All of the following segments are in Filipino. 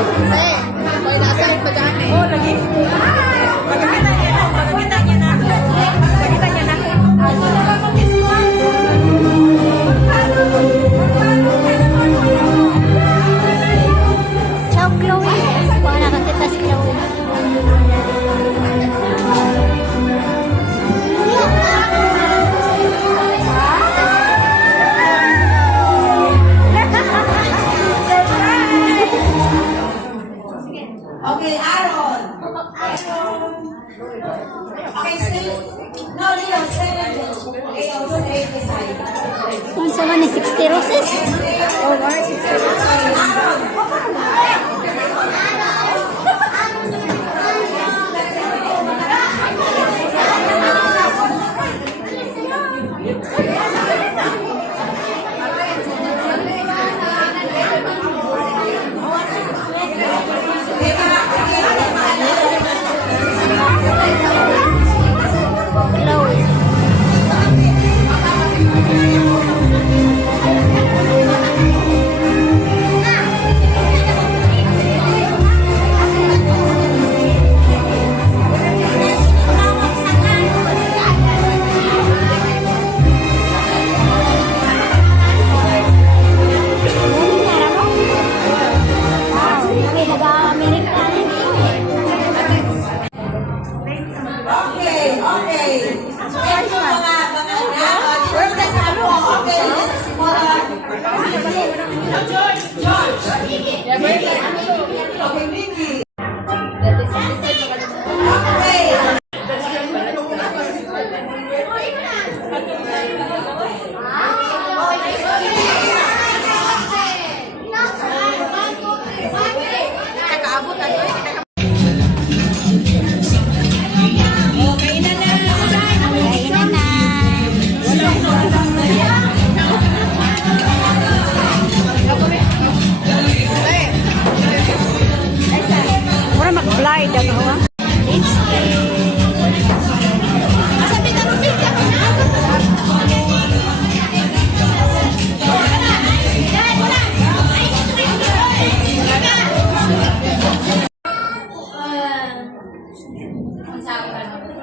Eh, may nasaan pa dyan eh. Oh, lagi. Pagkakita niya na. Pagkakita niya na. Pagkakita niya na. Ciao, Chloe. Wala ka kita si Chloe. Okay, Aaron. Okay, still. No, Leo, stay with me. Okay, I'll stay beside. Kung sa man 60 roses? Oh, why? Chloe. Okay, okay. Ito mga word na sa mo. Okay, George. Okay, Vicky. Okay. Kakaabot na yun. Kainan na. Mura mag-glide ang hawa.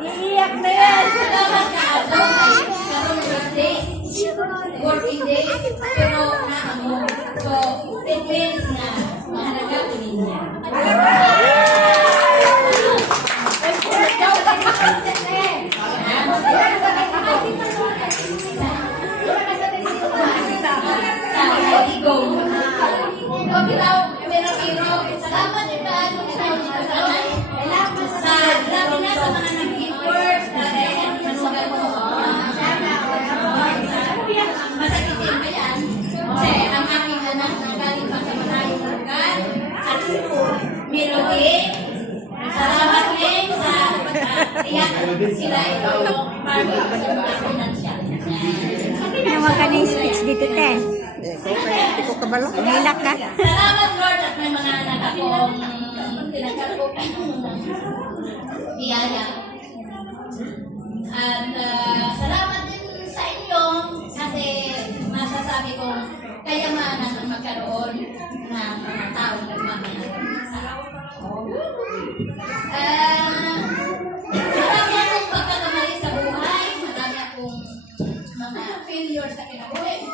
Iiyak na yan. Salamat ka. Working days, pero naamo. So, it means na mahalaga ko niya. Salamat din ka sa grabe na sa mga nag-work, masakitin ba yan? Kasi ang aking anak na galing pa sa malayong lugar at Melody, salamat din sa tiyak sila ito financial. Nawa ka na yung speech dito, te. Hindi ko kabalo. Hilak ka. Salamat Lord at may mga anak akong pinagkakupan ng biyaya. At salamat din sa inyo kasi masasabi ko kayamanan ang magkaroon ng mga taong nagmamahal sa marami akong pagkakamali sa buhay, marami akong mga failure sa kinabuhi.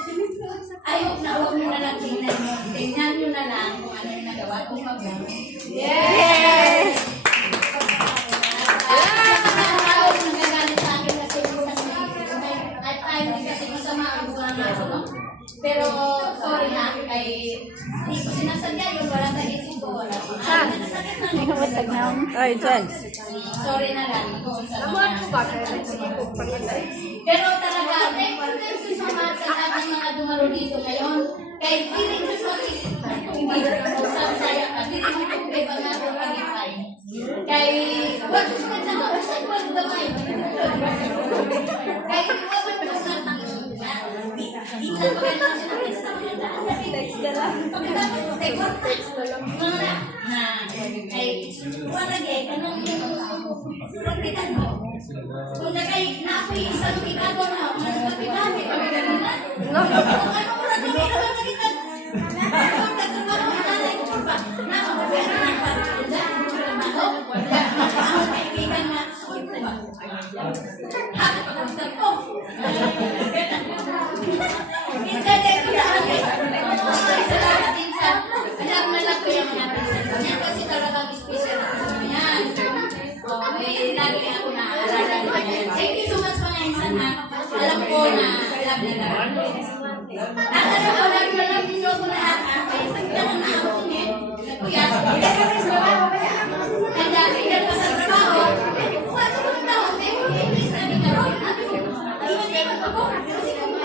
Ayok na huwag nyo na lang tingnan nyo na lang kung ano yung nagawa kong mabuti. Yes! Pero sorry ha, kay hindi ko sinasadya yung wala sa isip ko. Wala ko. Nasakit na May kamatag na ako. Ay, dyan. sorry na lang kung sa mga pero talaga, thank you so much sa lahat ng mga dumaro dito ngayon. Kay piling ko sa hindi ko sa saya ka. Piling ko kay Bangato Pagipay. Kay wag ko sa mga sa wag damay. Kay wag ko sa di na maganda sa text na lang. Kay text na lang. Na kay wala kay kanang pagpitan mo. Kung nakay na ako isang pikago na, mas kapitami kami ganun na. Ano ko na kami na kita. Ano ko na nanay ko pa. Na ako Ang ano ko, naglalang din ako lahat. Ganun na ako din. Kuya, ang dami na pa sa trabaho. Kuha ko ng tao, may mga sabi ka ron. Iwan ako. Kasi kung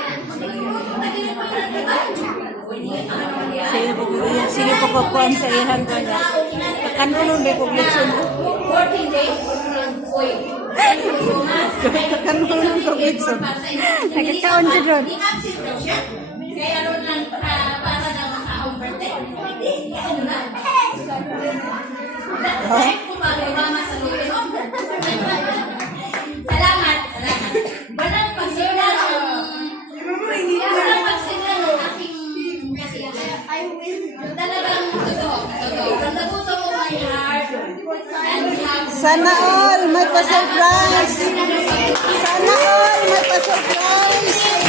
tagilan ko yung trabaho. Sige po ko kuan sa ihan ko na. Kanunon ba ko glitson? 14 days. Uy. Kanunon ko glitson. Nagkataon siya doon. I-absent daw siya. Kaya ron lang para daw makaong birthday. Hindi, ano na. Dahil po ba, mama sa lupin mo. Salamat. Walang pagsimula ng aking kasiyahan. Talagang totoo. From the bottom of my heart. Sana all may pa-surprise. Sana all may pa-surprise.